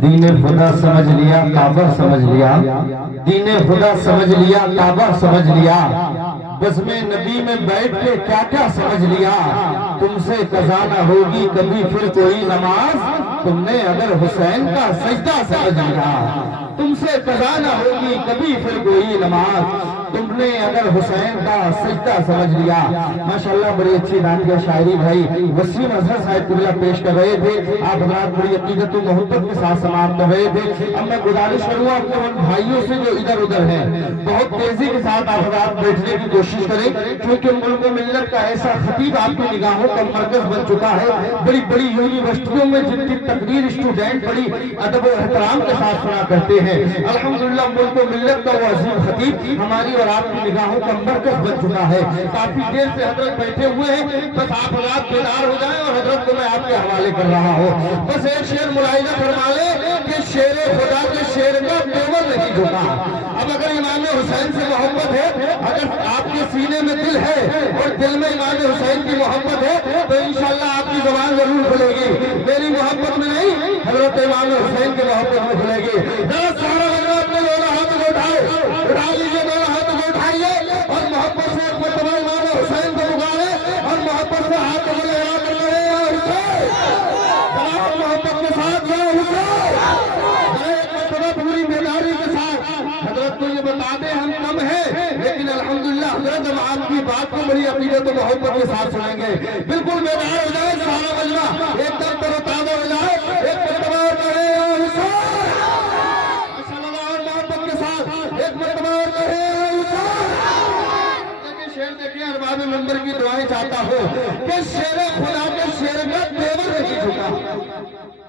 दीन खुदा समझ लिया काबा समझ लिया, दीन खुदा समझ लिया काबा समझ लिया, बज़्म नबी में बैठ के क्या क्या समझ लिया। तुमसे कज़ा न होगी कभी फिर कोई नमाज, तुमने अगर हुसैन का सजदा समझ लिया। तुमसे कज़ा न होगी कभी फिर कोई नमाज, तुमने अगर हुसैन का सजदा समझ लिया। माशाअल्लाह बड़ी अच्छी नातिया शायरी भाई वसीम अजहर साहब कुल्ला पेश कर रहे थे। आप हज़रात बड़ी अकीदत और मोहब्बत के साथ समाप्त कर रहे थे। अब मैं गुजारिश करूँगा अपने उन भाइयों से जो इधर उधर हैं, बहुत तेजी के साथ आप हज़रात बैठने की कोशिश करें, क्योंकि मुल्क व मिल्लत का ऐसा खतीब आपकी निगाहों का मरकज बन चुका है। बड़ी बड़ी यूनिवर्सिटियों में जितनी तकरीर स्टूडेंट बड़ी अदब और एहतराम के साथ सुना करते हैं। अल्हम्दुलिल्लाह मुल्क व मिल्लत का वो अजीम खतीब हमारी और आपकी निगाहों का मरकज बन चुका है। काफी देर से हजरत बैठे हुए हैं, बस आप हजरत बेदार हो जाएं और हजरत को मैं आपके हवाले कर रहा हूँ। बस एक शेर मुलाहिजा फरमा ले कि शेर खुदा के शेर का तेवर नहीं झुका। अब अगर इमाम हुसैन से मोहब्बत है, अगर आपके सीने में दिल है और दिल में इमाम हुसैन की मोहब्बत है, तो इंशाअल्लाह आपकी ज़बान जरूर खुलेगी। मेरी मोहब्बत में नहीं, हजरत इमाम हुसैन की मोहब्बत में खुलेगी। जरा सारा लगा अपने दोनों हाथ को उठा लीजिए, दोनों हाथ को उठाइए और मोहब्बत से अपने तमाम इमाम हुसैन को पुकारे और मोहब्बत से हाथ को लगा कर रहे हैं हुसैन, मोहब्बत के साथ या हुसैन, पूरी बेदारी के साथ। हजरत को ये बता दें हम कम हैं, लेकिन अल्हम्दुलिल्लाह हजरत हम आपकी बात को बड़ी अकीदत और मोहब्बत के साथ सुनेंगे। बिल्कुल बेदार हो जाए सारा मजमा, एकदम तरोताजा हो जाए, एक मरतबा और कहे या हुसैन, माशाअल्लाह और मोहब्बत के साथ एक मरतबा और कहे या हुसैन। देखिए शेर देखिए, अरबाब मंबर की दुआएं चाहता हूँ कि शेर खुदा के शेर का तेवर नहीं झुका।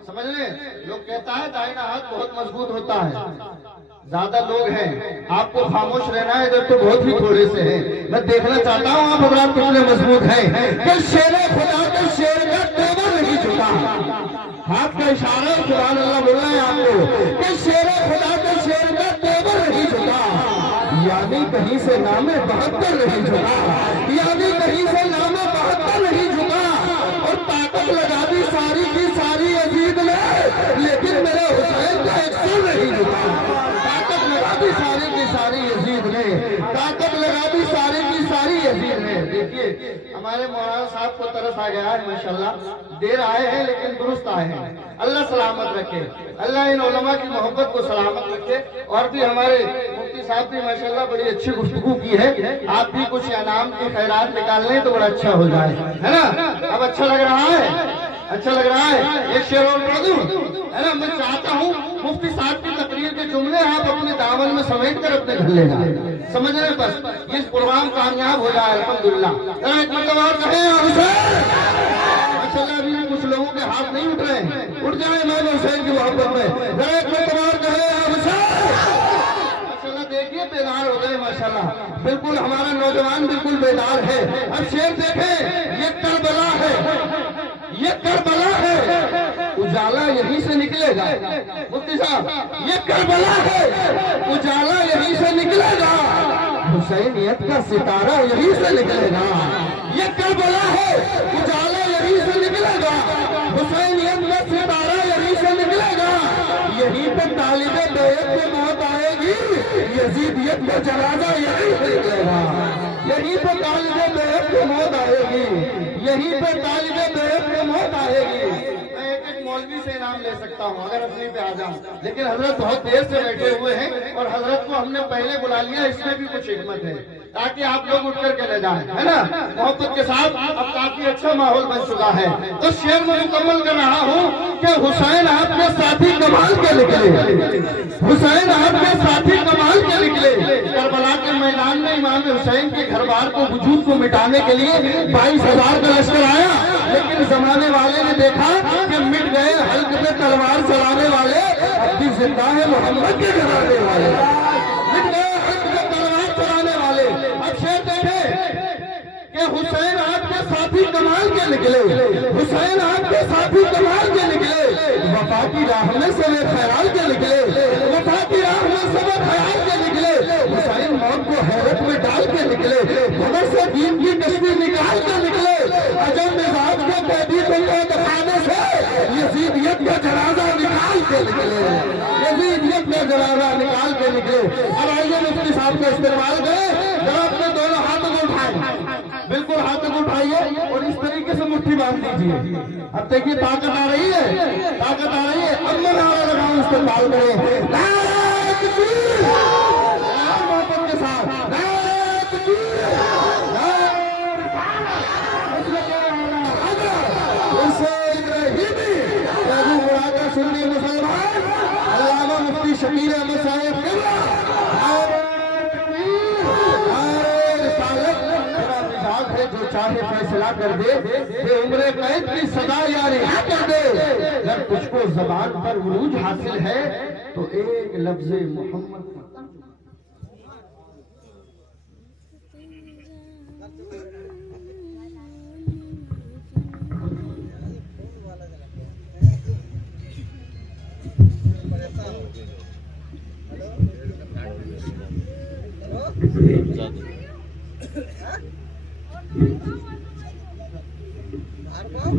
समझ लें, लोग कहता है दाहिना हाथ बहुत मजबूत होता है, ज्यादा लोग हैं, आपको खामोश रहना है, इधर तो बहुत ही थोड़े से हैं। मैं देखना चाहता हूँ आप हजरात कितने मजबूत हैं कि शेर खुदा के शेर का तेवर नहीं झुका। हाथ का इशारा सुभान अल्लाह बोल रहे हैं आपको कि शेर खुदा के शेर का तेवर नहीं झुका। यानी कहीं से नामे 72 नहीं झुका, यानी कहीं से नामे 72 नहीं झुका। और ताकत लगा दी सारी की सारी यजीद ने, लेकिन मेरे हुसैन का एक सिर नहीं झुका। ताकत लगा दी सारी की सारी यजीद ने, ताकत लगा दी सारी की सारी यजीद ने। देखिए हमारे मौलाना साहब को तरस आ गया है माशाल्लाह, देर आए हैं लेकिन दुरुस्त आए हैं। अल्लाह सलामत रखे, अल्लाह इन उलमा की मोहब्बत को सलामत रखे। और भी हमारे मुफ्ती साहब भी माशाल्लाह बड़ी अच्छी गुफ्तगू की है। आप भी कुछ इनाम की खैरात निकाल लें तो बड़ा अच्छा हो जाए, है ना। अब अच्छा लग रहा है, अच्छा लग रहा है। एक शेर और पढ़ दूं, है ना। मैं चाहता हूँ मुफ्ती साहब की तकरीर के जुमले आप अपने दामन में समेट कर अपने घर ले जाए, समझ रहे, बस ये प्रोग्राम कामयाब हो जाए अल्हम्दुलिल्लाह। एक मतलब और कहे माशाल्लाह, अभी कुछ लोगों के हाथ नहीं उठ रहे हैं, उठ जाए इमाम हुसैन की मोहब्बत में। एक मतलब और कहे माशाल्लाह, देखिए बेदार हो गए माशाल्लाह, बिल्कुल हमारा नौजवान बिल्कुल बेदार है। अब शेर देखें, ये करबला है, ये करबला है, उजाला यहीं से निकलेगा। मुफ्ती साहब ये करबला है, उजाला यहीं से निकलेगा, हुसैनियत का सितारा यहीं से निकलेगा। ये करबला है, उजाला यहीं से निकलेगा, हुसैनियत का सितारा यहीं से निकलेगा। यहीं पे तालिबे बैत की मौत आएगी, यजीदियत का जनाजा यहीं से निकलेगा। यहीं पे तालिबे बैत की मौत आएगी, यहीं पे तालिबे बैत की मौत आएगी। मौलवी से इनाम ले सकता हूँ अगर अपनी पे आ जाऊँ, लेकिन हजरत बहुत देर से बैठे हुए हैं और हजरत को हमने पहले बुला लिया, इसमें भी कुछ हिकमत है ताकि आप लोग उठ करके ले जाएं, है ना, मोहब्बत के साथ। अब काफी अच्छा माहौल बन चुका है, तो शेर में मुकम्मल कर रहा हूँ कि हुसैन आपके साथी कमाल के निकले, हुसैन आपके साथी कमाल के निकले। करबला के मैदान में इमाम हुसैन के घर बार को वजूद को मिटाने के लिए 22,000 का लश्कर आया, लेकिन जमाने वाले ने देखा कि मिट गए हल्क पे तलवार चलाने वाले, अब भी जिंदा है मोहम्मद के घराने वाले, मिट गए हल्क पे तलवार चलाने वाले। अब शेर देखे कि हुसैन आपके साथी कमाल के निकले, हुसैन आपके साथी कमाल के निकले, वफा की राह में सवे ख्याल के निकले, वफा की राह में सवे ख्याल के निकले। हुसैन मौत को हैरत में डाल के निकले, भगर से दीन की कश्ती निकाल के निकले, अजब मिजाज के कैदी को दिखाने से यजीदियत का जनाजा निकाल کے نکلے یزیدیت کا جنازہ نکال کے نکلے. اب آئیے مفتی صاحب کا استقبال کریں. ذرا اپنے دونوں ہاتھوں کو اٹھائیں, بالکل ہاتھوں کو اٹھائیے اور اس طریقے سے مٹھی باندھ دیجیے. اب دیکھیے طاقت آ رہی ہے, طاقت آ رہی ہے. اب میں نعرہ لگاؤں, استقبال کریں. نعرہ تکبیر, محبت کے ساتھ نعرہ تکبیر, سنی مسلمان علامہ مفتی شبیر احمد صاحب رسالت ہے جو چاہے فیصلہ کر دے کہ عمر قید کی سزا یا رہا کر دے. اگر تجھ کو زبان پر عروج حاصل ہے تو ایک لفظ محمد ہاں